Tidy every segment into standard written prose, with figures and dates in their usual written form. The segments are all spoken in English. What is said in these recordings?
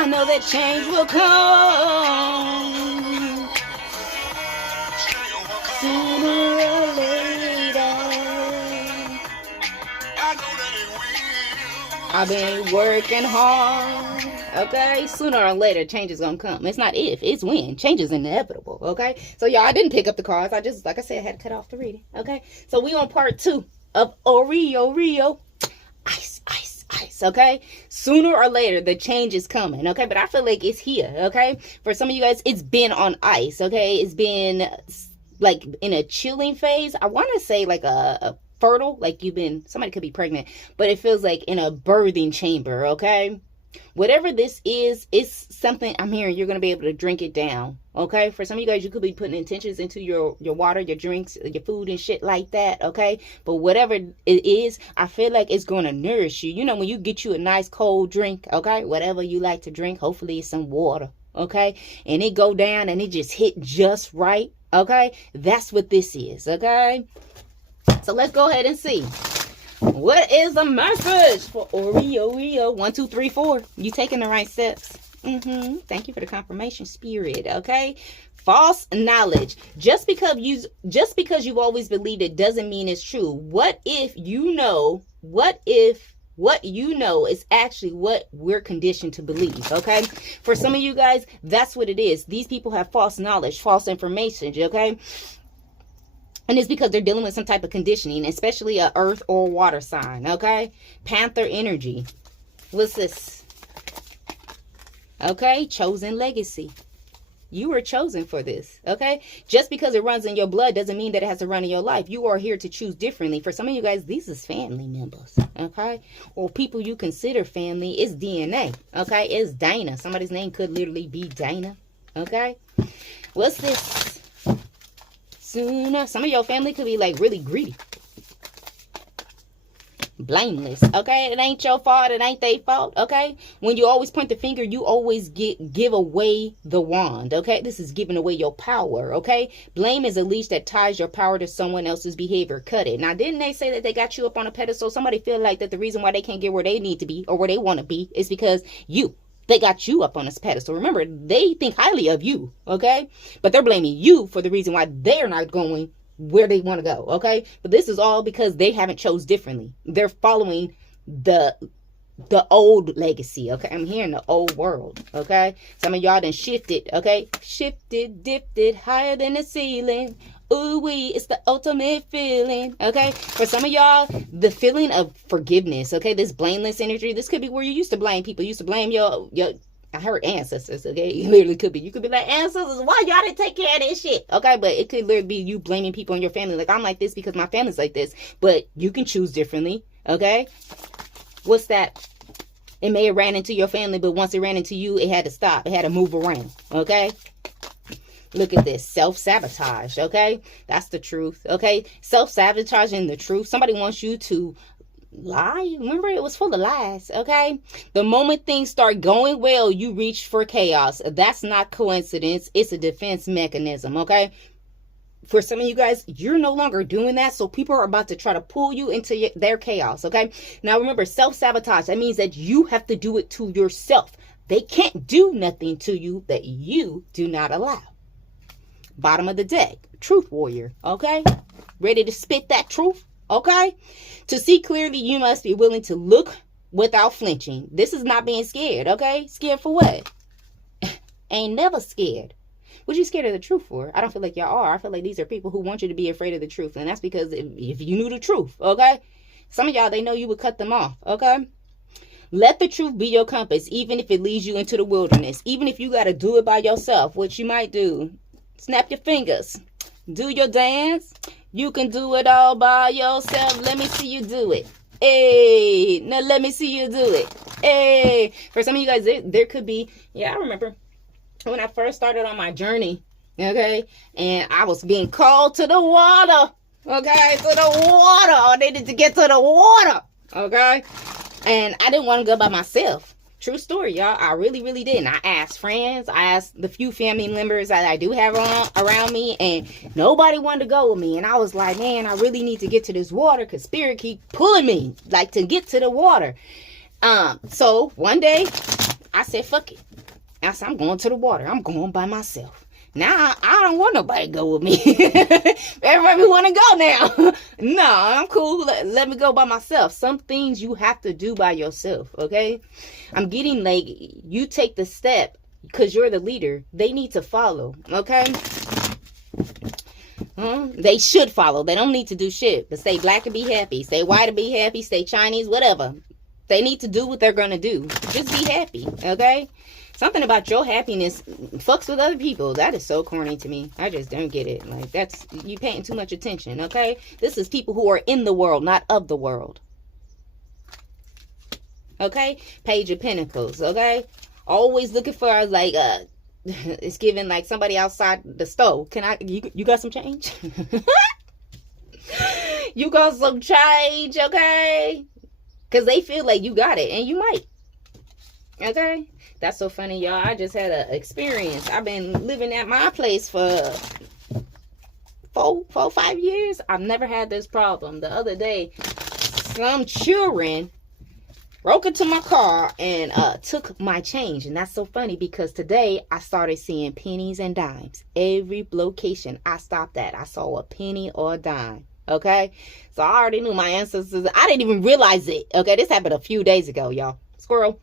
I know that change will come sooner or later. I've been working hard. Okay, sooner or later, change is gonna come. It's not if, it's when. Change is inevitable. Okay, so y'all, I didn't pick up the cards. I just, like I said, I had to cut off the reading. Okay, so we on part 2 of Rio. Ice. Okay, sooner or later the change is coming. Okay, but I feel like it's here. Okay, for some of you guys, it's been on ice. Okay, it's been like in a chilling phase. I want to say like a fertile, like somebody could be pregnant, but it feels like in a birthing chamber. Okay, whatever this is, it's something I'm hearing you're going to be able to drink it down. Okay, for some of you guys, you could be putting intentions into your water, your drinks, your food and shit like that. Okay, but whatever it is, I feel like it's going to nourish you. You know, when you get you a nice cold drink, okay, whatever you like to drink, hopefully it's some water. Okay, and it go down and it just hit just right. Okay, that's what this is. Okay, so let's go ahead and see. What is the message for Rio? 1, 2, 3, 4. You taking the right steps. Thank you for the confirmation, spirit. Okay, false knowledge. Just because you've always believed it doesn't mean it's true. What if you know? What if what you know is actually what we're conditioned to believe? Okay, for some of you guys, that's what it is. These people have false knowledge, false information. Okay. And it's because they're dealing with some type of conditioning, especially a earth or water sign. Okay. Panther energy. What's this? Okay. Chosen legacy. You were chosen for this. Okay. Just because it runs in your blood doesn't mean that it has to run in your life. You are here to choose differently. For some of you guys, these is family members. Okay. Or people you consider family. It's DNA. Okay. It's Dana. Somebody's name could literally be Dana. Okay. What's this? Sooner. Some of your family could be like really greedy. Blameless. Okay, it ain't your fault, it ain't their fault. Okay, when you always point the finger, you always give away the wand. Okay, this is giving away your power. Okay, blame is a leash that ties your power to someone else's behavior. Cut it. Now, didn't they say that they got you up on a pedestal? Somebody feel like that the reason why they can't get where they need to be or where they want to be is because they got you up on this pedestal. Remember, they think highly of you, okay? But they're blaming you for the reason why they're not going where they want to go, okay? But this is all because they haven't chose differently. They're following the old legacy, okay? I'm hearing the old world, okay? Some of y'all done shifted, okay? Shifted, dipped higher than the ceiling. Ooh wee, it's the ultimate feeling. Okay, for some of y'all, the feeling of forgiveness. Okay, this blameless energy. This could be where you used to blame people. You used to blame your I heard ancestors. Okay, it literally could be. You could be like, ancestors, why y'all didn't take care of this shit? Okay, but it could literally be you blaming people in your family. Like, I'm like this because my family's like this. But you can choose differently. Okay, what's that? It may have ran into your family, but once it ran into you, it had to stop. It had to move around. Okay. Look at this. Self-sabotage. Okay. That's the truth. Okay. Self-sabotaging the truth. Somebody wants you to lie. Remember, it was full of lies. Okay. The moment things start going well, you reach for chaos. That's not coincidence. It's a defense mechanism. Okay. For some of you guys, you're no longer doing that. So people are about to try to pull you into their chaos. Okay. Now remember, self-sabotage. That means that you have to do it to yourself. They can't do nothing to you that you do not allow. Bottom of the deck, truth warrior. Okay, ready to spit that truth. Okay, to see clearly, you must be willing to look without flinching. This is not being scared. Okay, scared for what? Ain't never scared. What you scared of the truth for? I don't feel like y'all are. I feel like these are people who want you to be afraid of the truth, and that's because if you knew the truth, okay, some of y'all, they know you would cut them off. Okay. Let the truth be your compass, even if it leads you into the wilderness. Even if you got to do it by yourself, which you might do. Snap your fingers. Do your dance. You can do it all by yourself. Let me see you do it. Hey, now let me see you do it. Hey, for some of you guys, there could be, yeah, I remember when I first started on my journey, okay, and I was being called to the water, okay, to the water. I needed to get to the water, okay, and I didn't want to go by myself. True story, y'all. I really, really didn't. I asked friends. I asked the few family members that I do have around me, and nobody wanted to go with me. And I was like, man, I really need to get to this water because spirit keep pulling me, like, to get to the water. So one day I said, fuck it. I said, I'm going to the water. I'm going by myself. Now I don't want nobody to go with me. Everybody want to go now. No, I'm cool. Let me go by myself. Some things you have to do by yourself, okay? I'm getting like, you take the step because you're the leader. They need to follow, okay? They should follow. They don't need to do shit. But stay black and be happy. Stay white and be happy. Stay Chinese, whatever. They need to do what they're going to do. Just be happy, okay? Something about your happiness fucks with other people. That is so corny to me. I just don't get it. Like, that's, you paying too much attention, okay? This is people who are in the world, not of the world. Okay? Page of Pentacles, okay? Always looking for, like, it's giving, like, somebody outside the stove. You got some change? You got some change, okay? Because they feel like you got it, and you might. Okay? That's so funny, y'all. I just had an experience. I've been living at my place for 5 years. I've never had this problem. The other day, some children broke into my car and took my change. And that's so funny because today I started seeing pennies and dimes. Every location I stopped at, I saw a penny or a dime. Okay? So I already knew my ancestors. I didn't even realize it. Okay? This happened a few days ago, y'all. Squirrel.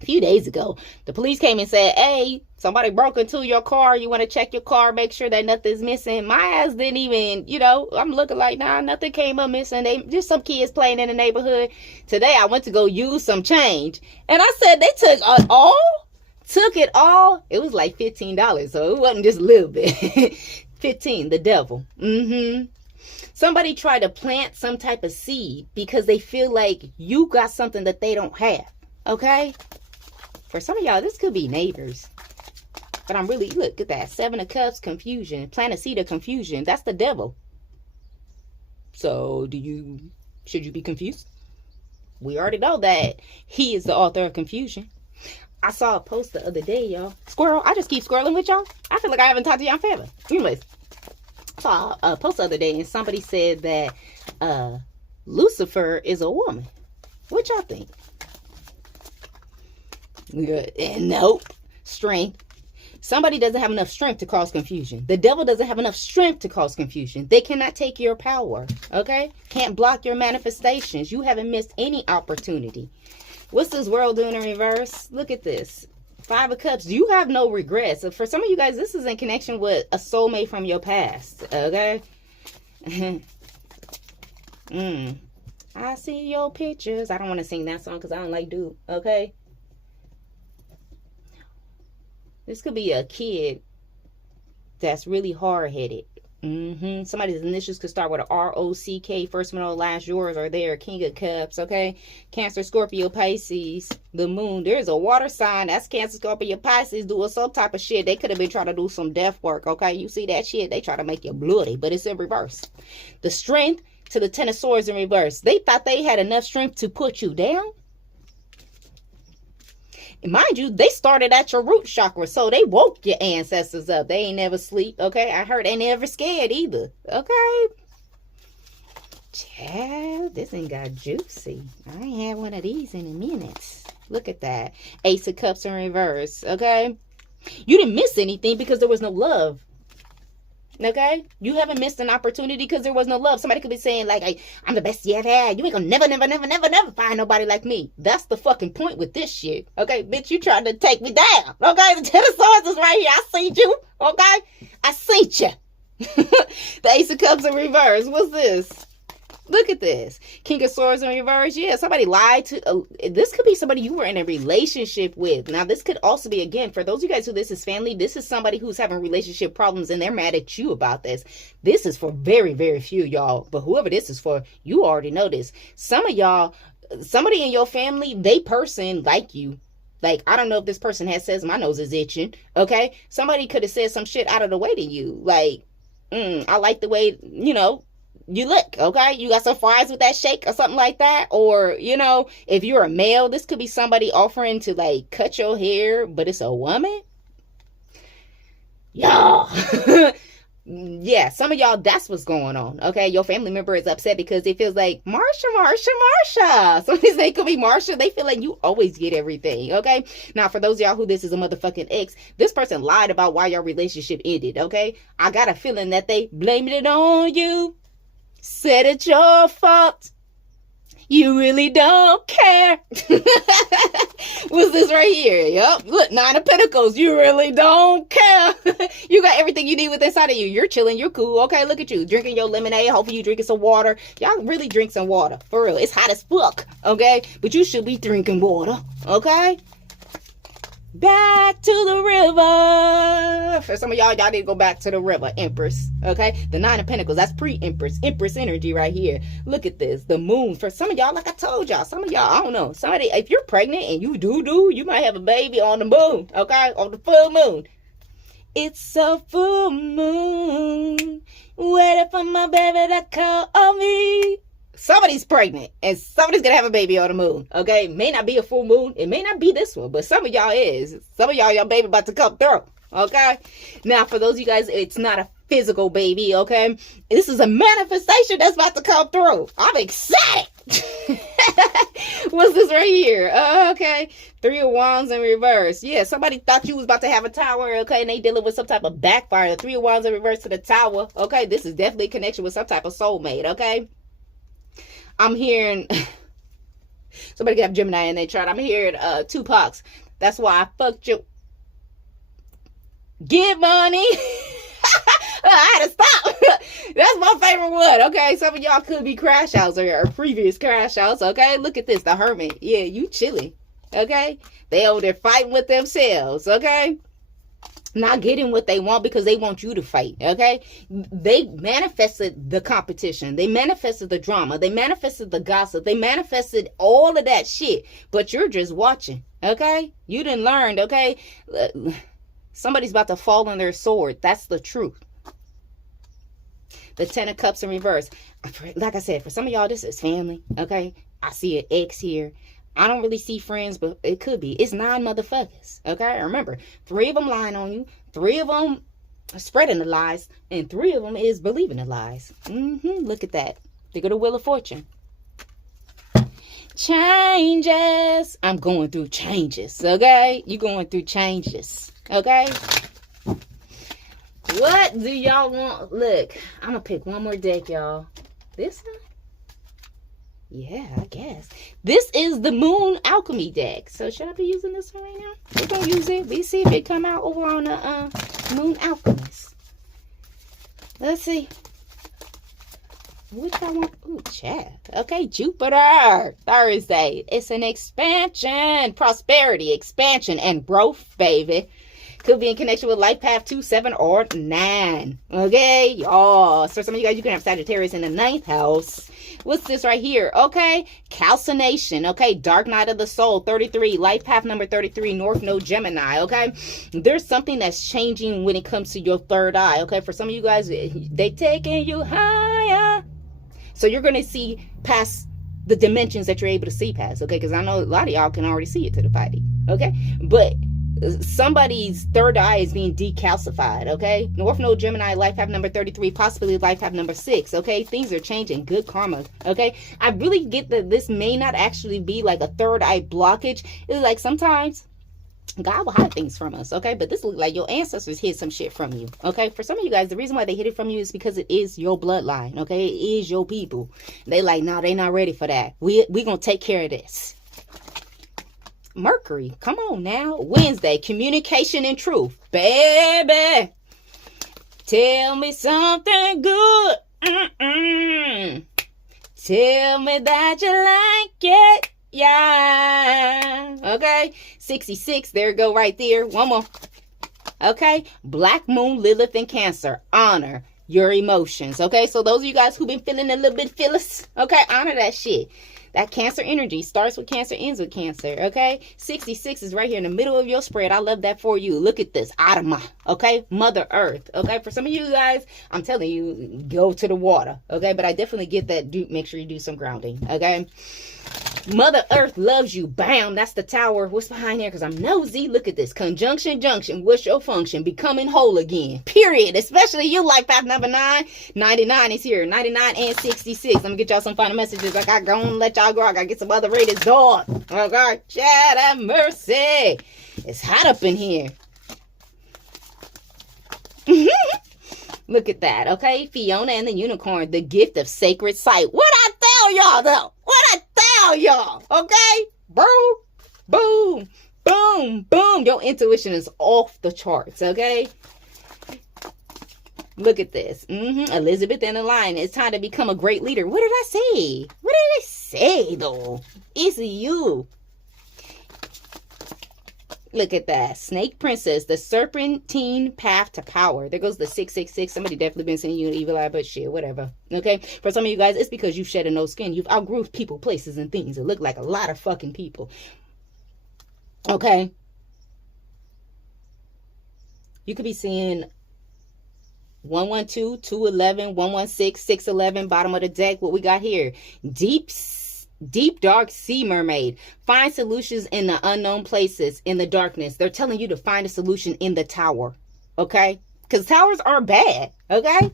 A few days ago, the police came and said, hey, somebody broke into your car. You want to check your car, make sure that nothing's missing. My ass didn't even, you know, I'm looking like, nah, nothing came up missing. They just some kids playing in the neighborhood. Today, I went to go use some change. And I said, they took all? Took it all? It was like $15. So it wasn't just a little bit. 15, the devil. Somebody tried to plant some type of seed because they feel like you got something that they don't have. Okay? For some of y'all, this could be neighbors. But I'm really, look at that. 7 of Cups, confusion. Plant a seed of confusion. That's the devil. So, should you be confused? We already know that he is the author of confusion. I saw a post the other day, y'all. Squirrel, I just keep squirreling with y'all. I feel like I haven't talked to y'all forever. Anyways, I saw a post the other day and somebody said that Lucifer is a woman. What y'all think? Good. And nope. Strength. Somebody doesn't have enough strength to cause confusion. The devil doesn't have enough strength to cause confusion. They cannot take your power. Okay? Can't block your manifestations. You haven't missed any opportunity. What's this world doing in reverse? Look at this. 5 of Cups. You have no regrets. For some of you guys, this is in connection with a soulmate from your past. Okay? I see your pictures. I don't want to sing that song because I don't like dude. Okay? This could be a kid that's really hard-headed. Somebody's initials could start with a R-O-C-K. First middle, last yours are there. King of Cups, okay? Cancer, Scorpio, Pisces. The moon. There's a water sign. That's Cancer, Scorpio, Pisces doing some type of shit. They could have been trying to do some death work, okay? You see that shit? They try to make you bloody, but it's in reverse. The strength to the 10 of Swords in reverse. They thought they had enough strength to put you down. Mind you, they started at your root chakra, so they woke your ancestors up. They ain't never sleep, okay? I heard they never scared either, okay? Child, this ain't got juicy. I ain't had one of these in a minute. Look at that. Ace of Cups in reverse, okay? You didn't miss anything because there was no love. Okay? You haven't missed an opportunity because there was no love. Somebody could be saying, like, I'm the best you ever had. You ain't gonna never find nobody like me. That's the fucking point with this shit. Okay, bitch, you tried to take me down. Okay? The 10 of Swords is right here. I seen you. Okay? I seen you. The Ace of Cups in reverse. What's this? Look at this. King of Swords in reverse. Yeah, somebody lied to... this could be somebody you were in a relationship with. Now, this could also be, again, for those of you guys who this is family, this is somebody who's having relationship problems and they're mad at you about this. This is for very, very few, y'all. But whoever this is for, you already know this. Some of y'all, somebody in your family, they person like you. Like, I don't know if this person has says my nose is itching. Okay? Somebody could have said some shit out of the way to you. Like, I like the way, you know, you look, okay? You got some fries with that shake or something like that? Or, you know, if you're a male, this could be somebody offering to, like, cut your hair, but it's a woman? Yeah. Yeah, some of y'all, that's what's going on. Okay, your family member is upset because it feels like Marsha. Somebody say it could be Marsha. They feel like you always get everything. Okay, now for those of y'all who this is a motherfucking ex, this person lied about why your relationship ended. Okay, I got a feeling that they blamed it on you, said it's your fault. You really don't care. What's this right here? Yup. Look, 9 of Pentacles. You really don't care. You got everything you need with inside of you. You're chilling. You're cool. Okay, look at you. Drinking your lemonade. Hopefully you drinking some water. Y'all really drink some water. For real. It's hot as fuck. Okay? But you should be drinking water. Okay? Back to the river. For some of y'all need to go back to the river, Empress. Okay, the 9 of Pentacles, that's pre-Empress, Empress energy right here. Look at this, the moon. For some of y'all, like I told y'all, some of y'all, I don't know, somebody, if you're pregnant and you you might have a baby on the moon. Okay, on the full moon. It's a full moon, waiting for my baby to call me. Somebody's pregnant and somebody's gonna have a baby on the moon. Okay, may not be a full moon, it may not be this one, but some of y'all is. Some of y'all, your baby about to come through. Okay, now for those of you guys, it's not a physical baby. Okay, this is a manifestation that's about to come through. I'm excited. What's this right here? Okay, 3 of Wands in reverse. Yeah, somebody thought you was about to have a tower. Okay, and they dealing with some type of backfire. The 3 of Wands in reverse to the tower. Okay, this is definitely a connection with some type of soulmate. Okay, I'm hearing somebody got Gemini in their chart. I'm hearing Tupac's. That's why I fucked you. Get money. I had to stop. That's my favorite one. Okay, some of y'all could be crash outs or previous crash outs. Okay, look at this, the Hermit. Yeah, you chilling. Okay, they over there fighting with themselves. Okay, not getting what they want because they want you to fight. Okay, they manifested the competition, they manifested the drama, they manifested the gossip, they manifested all of that shit, but you're just watching. Okay, you didn't learn. Okay, somebody's about to fall on their sword. That's the truth. The 10 of Cups in reverse. Like I said, for some of y'all, this is family. Okay, I see an ex here. I don't really see friends, but it could be. It's 9 motherfuckers. Okay, remember, 3 of them lying on you, 3 of them spreading the lies, and 3 of them is believing the lies. Look at that. Think of the Wheel of Fortune. Changes. I'm going through changes. Okay, you going through changes. Okay. What do y'all want? Look, I'm gonna pick one more deck, y'all. This one? Yeah, I guess. This is the Moon Alchemy deck. So should I be using this one right now? We're gonna use it. We see if it come out over on the Moon Alchemist. Let's see. Which I want? Ooh, chat. Okay, Jupiter. Thursday. It's an expansion. Prosperity, expansion, and growth, baby. Could be in connection with life path 2, 7, or 9. Okay, y'all. So some of you guys, you can have Sagittarius in the 9th house. What's this right here? Okay, calcination. Okay, dark night of the soul, 33. Life path number 33, North Node Gemini. Okay, there's something that's changing when it comes to your third eye. Okay, for some of you guys, they taking you higher. So you're going to see past the dimensions that you're able to see past. Okay, because I know a lot of y'all can already see it to the body. Okay, but somebody's third eye is being decalcified. Okay, North Node Gemini, life path number 33, possibly life path number 6. Okay, things are changing. Good karma. Okay, I really get that this may not actually be like a third eye blockage. It's like sometimes God will hide things from us. Okay, but this looks like your ancestors hid some shit from you. Okay, for some of you guys, the reason why they hid it from you is because it is your bloodline. Okay, it is your people. They like, no, they not ready for that. We gonna take care of this. Mercury, come on now. Wednesday, communication and truth. Baby, tell me something good. Tell me that you like it. Yeah. Okay. 66. There you go right there. One more. Okay. Black Moon, Lilith, and Cancer. Honor your emotions. Okay. So those of you guys who've been feeling a little bit fearless. Okay. Honor that shit. That Cancer energy starts with Cancer, ends with Cancer. Okay. 66 is right here in the middle of your spread. I love that for you. Look at this. Atma. Okay. Mother Earth. Okay. For some of you guys, I'm telling you, go to the water. Okay. But I definitely get that. Make sure you do some grounding. Okay. Mother Earth loves you. Bam. That's the tower. What's behind here? Because I'm nosy. Look at this. Conjunction junction. What's your function? Becoming whole again. Period. Especially you, like path number 9. 99 is here. 99 and 66. Let me get y'all some final messages. I got going. Let y'all go. I got to get some other ratings done. Oh, God. Child have mercy. It's hot up in here. Look at that, okay? Fiona and the Unicorn, the gift of sacred sight. What I tell y'all, though? What I tell y'all, okay? Boom, boom, boom, boom. Your intuition is off the charts, okay? Look at this. Elizabeth and the Lion. It's time to become a great leader. What did I say? What did I say, though? It's you. Look at that. Snake Princess, the serpentine path to power. There goes the 666. Somebody definitely been saying you an evil eye, but shit, whatever. Okay? For some of you guys, it's because you've shed a no skin. You've outgrew people, places, and things. It look like a lot of fucking people. Okay? You could be seeing 112, 211, 116, 611, bottom of the deck. What we got here? Deep dark sea mermaid. Find solutions in the unknown places, in the darkness. They're telling you to find a solution in the tower. Okay? Because towers are bad. Okay?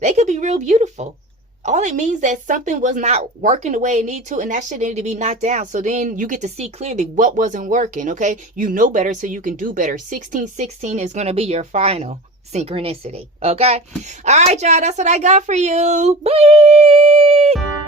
They could be real beautiful. All it means that something was not working the way it needed to, and that shit needed to be knocked down. So then you get to see clearly what wasn't working. Okay? You know better, so you can do better. 1616 is going to be your final synchronicity. Okay? All right, y'all. That's what I got for you. Bye.